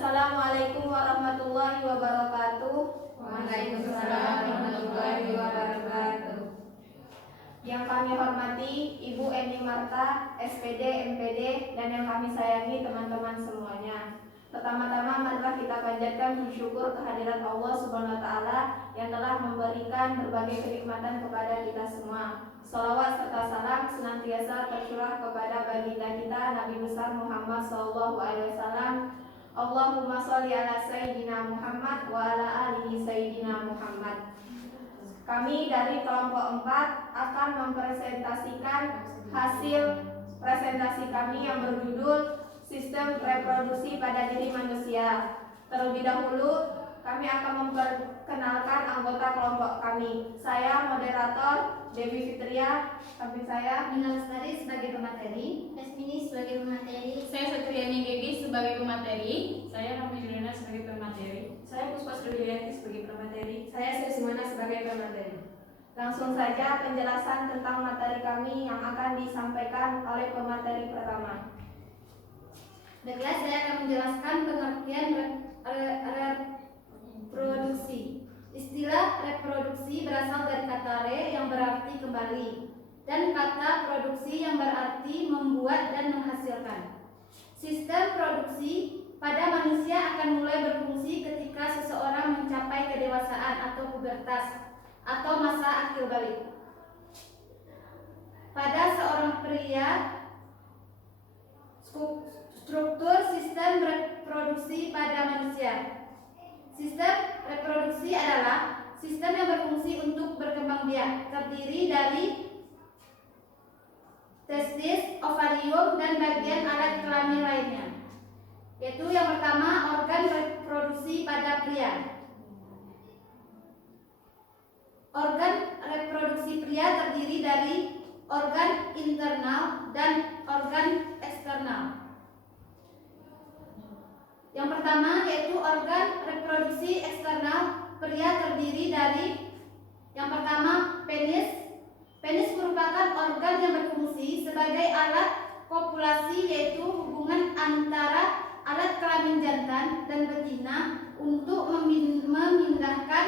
Assalamualaikum warahmatullahi wabarakatuh. Waalaikumsalam warahmatullahi wabarakatuh. Yang kami hormati Ibu Eni Marta, SPD, MPD, dan yang kami sayangi teman-teman semuanya. Pertama-tama marilah kita panjatkan bersyukur kehadirat Allah Subhanahu wa taala yang telah memberikan berbagai kenikmatan kepada kita semua. Salawat serta salam senantiasa tercurah kepada baginda kita Nabi besar Muhammad SAW. Allahumma sholli ala sayyidina Muhammad wa ala alihi sayyidina Muhammad. Kami dari kelompok 4 akan mempresentasikan hasil presentasi kami yang berjudul Sistem Reproduksi pada Diri Manusia. Terlebih dahulu, kami akan memperkenalkan anggota kelompok kami. Saya moderator Dewi Fitria, samping saya Mina Lestari sebagai pemateri, Esmini sebagai pemateri, Saya Satriani Gegi sebagai pemateri. Saya Rami Juliana sebagai pemateri. Saya Puspa Sriwiyanti sebagai pemateri. Saya Sesmana sebagai pemateri. Langsung saja penjelasan tentang materi kami yang akan disampaikan oleh pemateri pertama. baiklah saya akan menjelaskan pengertian reproduksi. Istilah reproduksi berasal dari kata re yang berarti kembali dan kata produksi yang berarti membuat dan menghasilkan. Sistem produksi pada manusia akan mulai berfungsi ketika seseorang mencapai kedewasaan atau pubertas atau masa akil balik. Pada seorang pria, struktur sistem reproduksi pada manusia. Sistem reproduksi adalah sistem yang berfungsi untuk berkembang biak, terdiri dari testis, ovarium, dan bagian alat kelamin lainnya. Yaitu yang pertama, organ reproduksi pada pria. Organ reproduksi pria terdiri dari organ internal dan organ eksternal. Yang pertama yaitu organ reproduksi eksternal pria terdiri dari yang pertama penis. Penis merupakan organ yang berfungsi sebagai alat kopulasi, yaitu hubungan antara alat kelamin jantan dan betina untuk memindahkan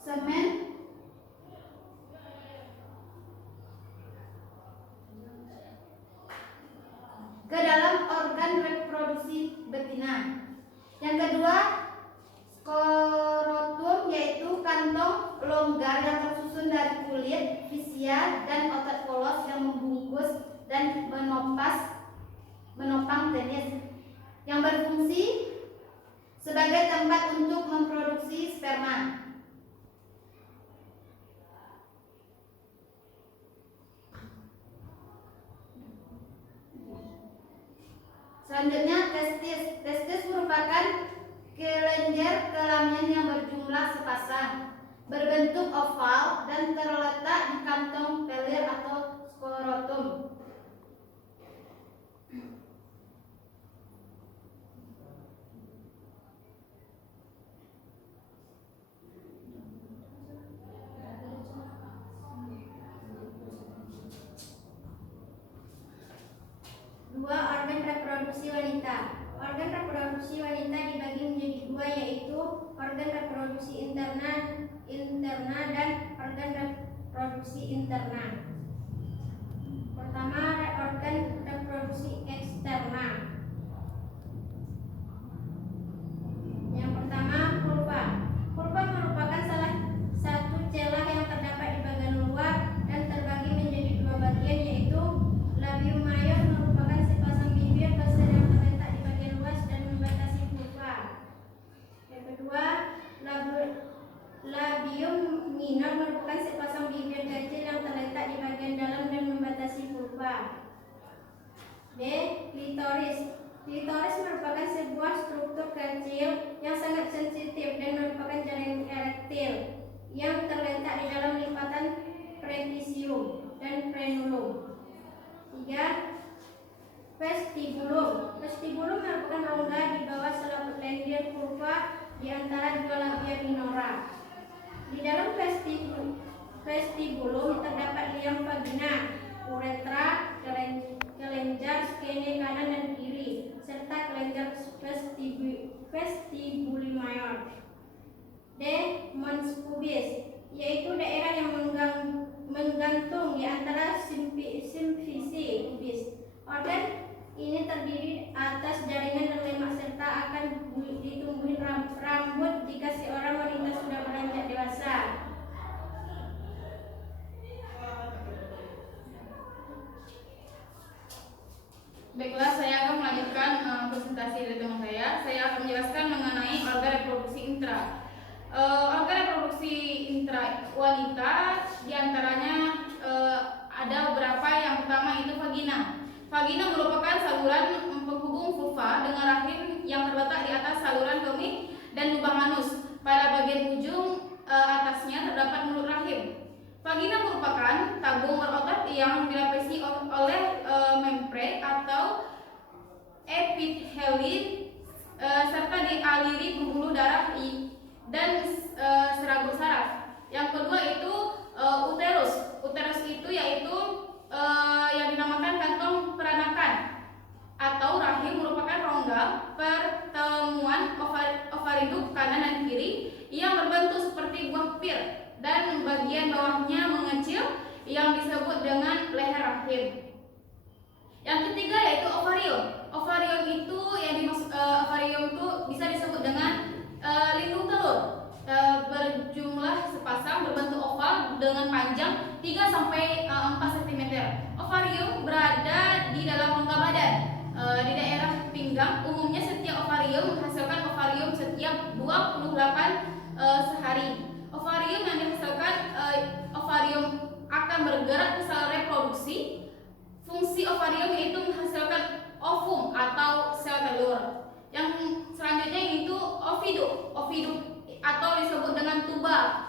semen ke dalam organ reproduksi betina. Yang kedua, skrotum, yaitu kantong longgar yang tersusun dari kulit, fisia, dan otot polos yang membungkus dan menopang penis, yang berfungsi sebagai tempat untuk memproduksi sperma. Selanjutnya testis. Testis merupakan kelenjar kelamin yang berjumlah sepasang, berbentuk oval dan terletak di kantong pelir atau skrotum. Dua, organ reproduksi wanita. Organ reproduksi wanita dibagi menjadi dua, yaitu organ reproduksi interna dan organ reproduksi interna. Pertama, organ reproduksi eksterna. Yang pertama, vulva. Vulva merupakan salah satu celah yang terdapat di bagian luar dan terbagi menjadi dua bagian, yaitu labium mayor merupakan sepasang bibir besar yang terletak di bagian luas dan membatasi vulva. Yang kedua, labium minor merupakan sepasang bibir kecil yang terletak di bagian dalam dan membatasi vulva. B. Klitoris. Klitoris merupakan sebuah struktur kecil yang sangat sensitif dan merupakan jaringan erektil yang terletak di dalam lipatan prepisium dan frenulum. 3. Vestibulum. Vestibulum merupakan rongga di bawah selaput lendir vulva di antara dua labia minora. Di dalam vestibulum terdapat liang vagina, uretra, kelenjar skene kanan dan kiri, serta kelenjar vestibulum. vestibuli mayor. D. Mons pubis, yaitu daerah yang menggantung di antara simfisi pubis. Organ ini terdiri atas jaringan dan lemak serta akan ditumbuhin rambut jika si orang wanita sudah beranjak dewasa. Baiklah, saya akan melanjutkan presentasi dari teman saya. Saya akan menjelaskan mengenai organ reproduksi intra. Organ reproduksi intra wanita diantaranya ada beberapa. Yang pertama itu vagina. Vagina merupakan saluran penghubung vulva dengan rahim yang terletak di atas saluran kemih dan lubang anus. Pada bagian ujung atasnya terdapat mulut rahim. Vagina merupakan tabung berotot yang dilapisi oleh mempre atau epitheli serta dialiri pembuluh darah dan serabut saraf. Yang kedua itu uterus. Uterus itu yaitu yang dinamakan kantong peranakan atau rahim, merupakan rongga pertemuan ovarinduk kanan dan kiri yang berbentuk seperti buah pir dan bagian bawahnya mengecil yang disebut dengan leher rahim. Yang ketiga yaitu ovarium. Ovarium itu ovarium itu bisa disebut dengan lindung telur. Berjumlah sepasang, berbentuk oval dengan panjang 3 sampai 4 cm. Ovarium berada di dalam rongga badan. Di daerah pinggang, umumnya setiap ovarium menghasilkan ovarium setiap 28 sehari. Ovarium yang dihasilkan ovarium akan bergerak ke sel reproduksi. Fungsi ovarium yaitu menghasilkan ovum atau sel telur. Yang selanjutnya itu oviduk. Oviduk atau disebut dengan tuba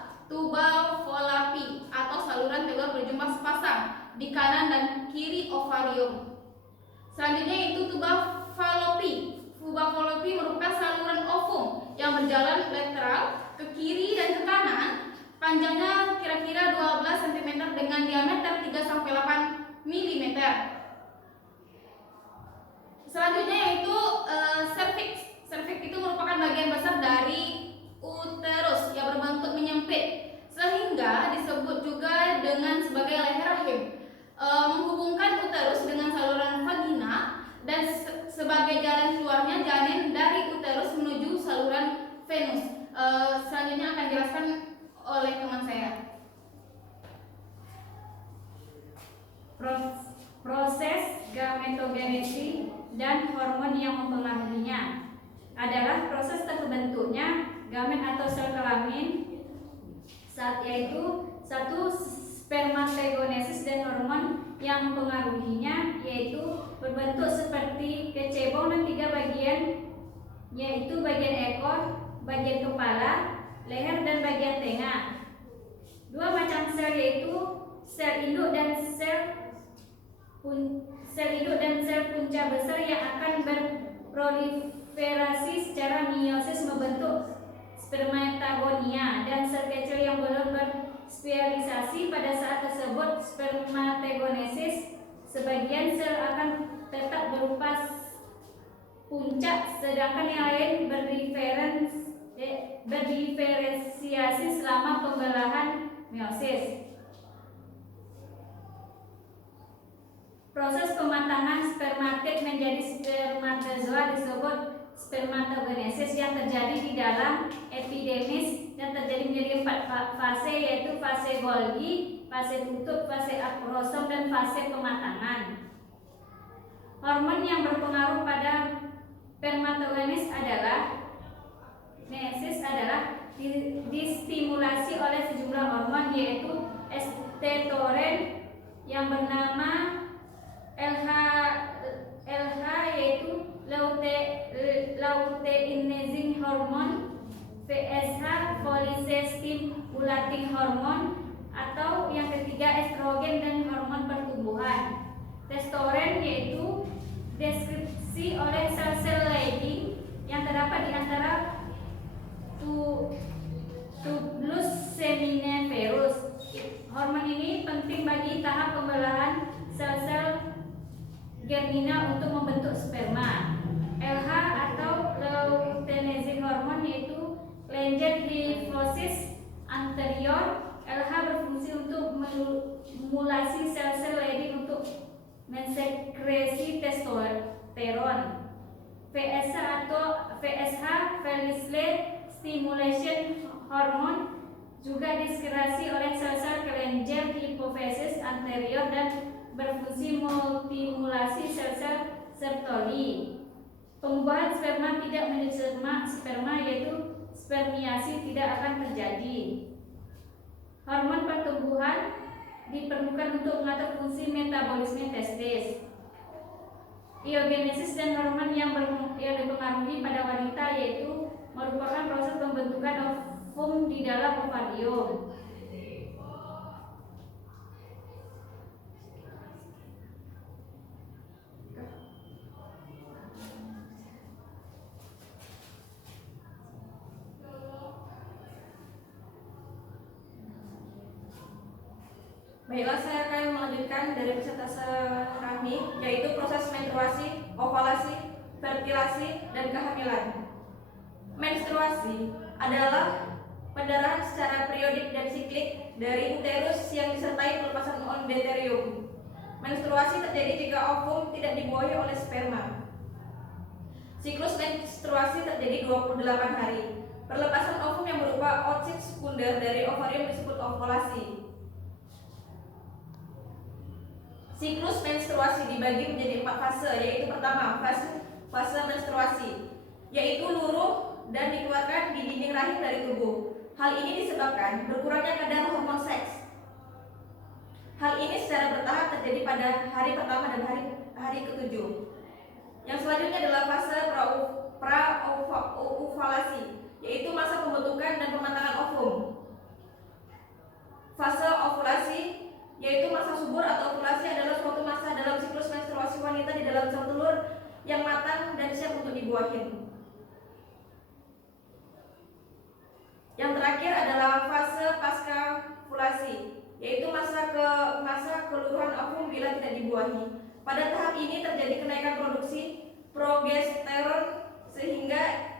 folapi atau saluran telur berjumlah sepasang di kanan dan kiri ovarium. Selanjutnya itu tuba falopi. Tuba falopi merupakan saluran ovum yang berjalan lateral ke kiri dan ke kanan. Panjangnya kira-kira 12 cm dengan diameter 3 sampai 8 mm. Selanjutnya yaitu cervix. Cervix itu merupakan bagian besar dari uterus yang berbentuk menyempit sehingga disebut juga dengan sebagai leher rahim. Menghubungkan uterus dengan saluran vagina dan sebagai jalan keluarnya janin dari uterus menuju saluran venus. Selanjutnya akan dijelaskan oleh teman saya. Proses gametogenesi dan hormon yang mempengaruhinya adalah proses terbentuknya gamet atau sel kelamin, yaitu satu spermatogenesis, dan hormon yang mempengaruhinya yaitu berbentuk seperti kecebong dan 3 bagian, yaitu bagian ekor, bagian kepala, leher, dan bagian tengah. 2 macam sel yaitu sel induk dan sel punca besar yang akan berproliferasi secara meiosis membentuk spermatogonia, dan sel kecil yang belum berspesialisasi pada saat tersebut spermatogenesis. Sebagian sel akan tetap berupa puncak, sedangkan yang lain berdiferensiasi selama pembelahan meiosis. Proses pematangan spermatid menjadi spermatozoa disebut spermatogenesis yang terjadi di dalam epidermis dan terjadi menjadi 4 fase, yaitu fase Golgi, fase tutup, fase akrosom, dan fase pematangan. Hormon yang berpengaruh pada spermatogenesis adalah distimulasi oleh sejumlah hormon, yaitu estetoren yang bernama LH yaitu luteinizing hormon, FSH follicestimulating hormon, atau yang ketiga estrogen dan hormon pertumbuhan. Testosteron yaitu deskripsi oleh sel-sel Leydig yang terdapat di antara tubulus seminiferus. Hormon ini penting bagi tahap pembelahan sel-sel germina untuk membentuk sperma. LH atau luteinizing biasa atau FSH, Follicle Stimulation Hormone, juga disekresi oleh sel-sel kelenjar hipofisis anterior dan berfungsi multimulasi sel-sel Sertoli. Pengubahan sperma tidak menjadi sperma yaitu spermiasi tidak akan terjadi. Hormon pertumbuhan diperlukan untuk mengatur fungsi metabolisme testis. Eugenesis dan hormon yang dipengaruhi pada wanita yaitu merupakan proses pembentukan ovum di dalam ovarium. Baiklah, saya akan melanjutkan dari persentase rahmi, yaitu proses menstruasi, ovalasi, fertilasi, dan kehamilan. Menstruasi adalah pendarahan secara periodik dan siklik dari uterus yang disertai pelepasan endometrium. Menstruasi terjadi jika ovum tidak dibuahi oleh sperma. Siklus menstruasi terjadi 28 hari. Perlepasan ovum yang berupa oosit sekunder dari ovarium disebut ovulasi. Siklus menstruasi dibagi menjadi 4 fase, yaitu pertama, fase menstruasi, yaitu luruh dan dikeluarkan di dinding rahim dari tubuh. Hal ini disebabkan berkurangnya kadar hormon seks. Hal ini secara bertahap terjadi pada hari pertama dan hari ke-7. Yang selanjutnya adalah fase pra-ovulasi, yaitu masa pembentukan dan pematangan ovum. Fase ovulasi, yaitu masa subur atau ovulasi, adalah suatu masa dalam siklus menstruasi wanita di dalam sel telur yang matang dan siap untuk dibuahin. Yang terakhir adalah fase pasca ovulasi, yaitu masa keluruhan ovum bila tidak dibuahi. Pada tahap ini terjadi kenaikan produksi progesteron sehingga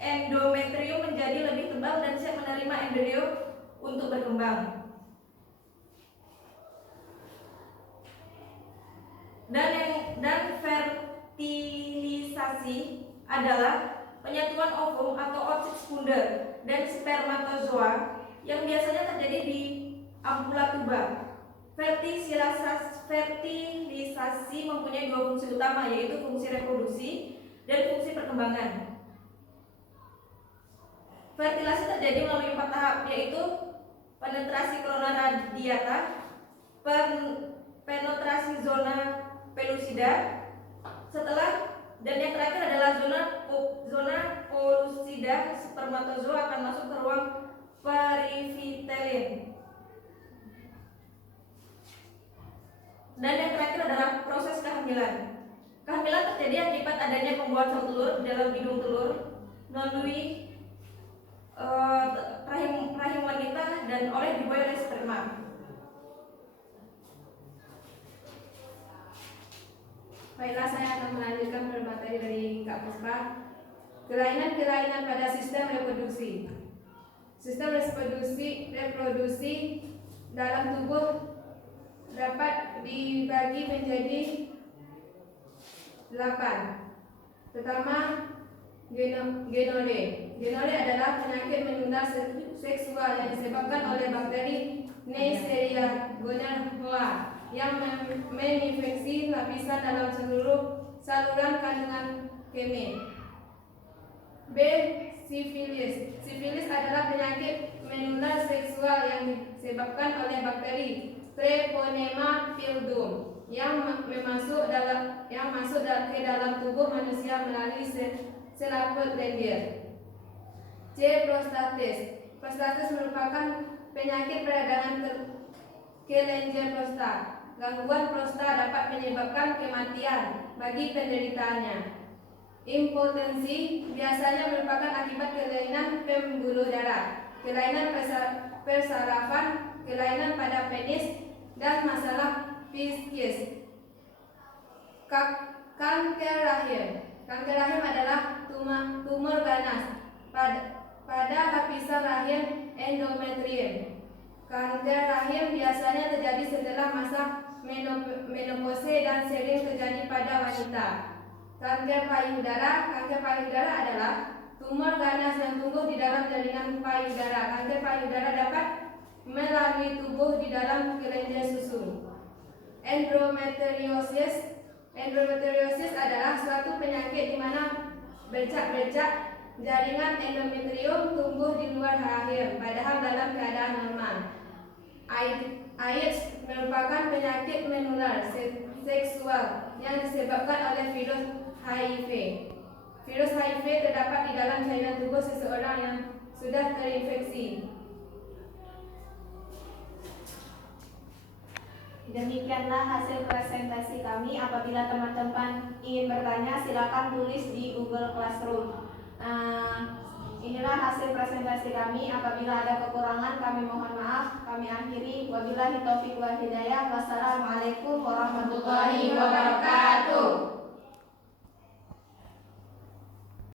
endometrium menjadi lebih tebal dan siap menerima embrio untuk berkembang. Dan fertilisasi adalah penyatuan ovum atau oosit sekunder dan spermatozoa yang biasanya terjadi di ampula tuba. Fertilisasi mempunyai 2 fungsi utama, yaitu fungsi reproduksi dan fungsi perkembangan. Fertilasi terjadi melalui 4 tahap, yaitu penetrasi corona radiata, penetrasi zona pellucida, dan yang terakhir adalah zona pellucida. Spermatozoa akan masuk ke ruang perivitelin. Dan yang terakhir adalah proses kehamilan. Kehamilan terjadi akibat adanya pembuahan sel telur di dalam hidung telur melalui rahim wanita dan dibuahi oleh sperma. Baiklah, saya akan melanjutkan materi dari Kak Puspa. Kelainan-kelainan pada sistem reproduksi. Sistem reproduksi dalam tubuh dapat dibagi menjadi 8. Pertama, genore. Genore adalah penyakit menular seksual yang disebabkan oleh bakteri Neisseria gonorrhoeae yang menginfeksi lapisan dalam seluruh saluran kandungan kemih. B. Sifilis. Sifilis adalah penyakit menular seksual yang disebabkan oleh bakteri Treponema pallidum yang masuk ke dalam tubuh manusia melalui selaput lendir. C. Prostatis. Prostatis merupakan penyakit peradangan kelenjar prostat. Gangguan prostat dapat menyebabkan kematian bagi penderitanya. Impotensi biasanya merupakan akibat kelainan pembuluh darah, kelainan persarafan, kelainan pada penis, dan masalah psikis. Kanker rahim. Kanker rahim adalah tumor ganas pada lapisan rahim endometrium. Kanker rahim biasanya terjadi setelah masa menopause dan sering terjadi pada wanita. Kanker payudara. Kanker payudara adalah tumor ganas yang tumbuh di dalam jaringan payudara. Kanker payudara dapat melalui tubuh di dalam kelenjar susu. Endometriosis. Endometriosis adalah suatu penyakit di mana bercak-bercak jaringan endometrium tumbuh di luar rahim, padahal dalam keadaan normal. AIDS merupakan penyakit menular seksual yang disebabkan oleh virus HIV. Virus HIV terdapat di dalam cairan tubuh seseorang yang sudah terinfeksi. Demikianlah hasil presentasi kami. Apabila teman-teman ingin bertanya, silakan tulis di Google Classroom. Inilah hasil presentasi kami. Apabila ada kekurangan, kami mohon maaf. Kami akhiri. Wabillahi taufiq wal hidayah. Wassalamualaikum warahmatullahi wabarakatuh.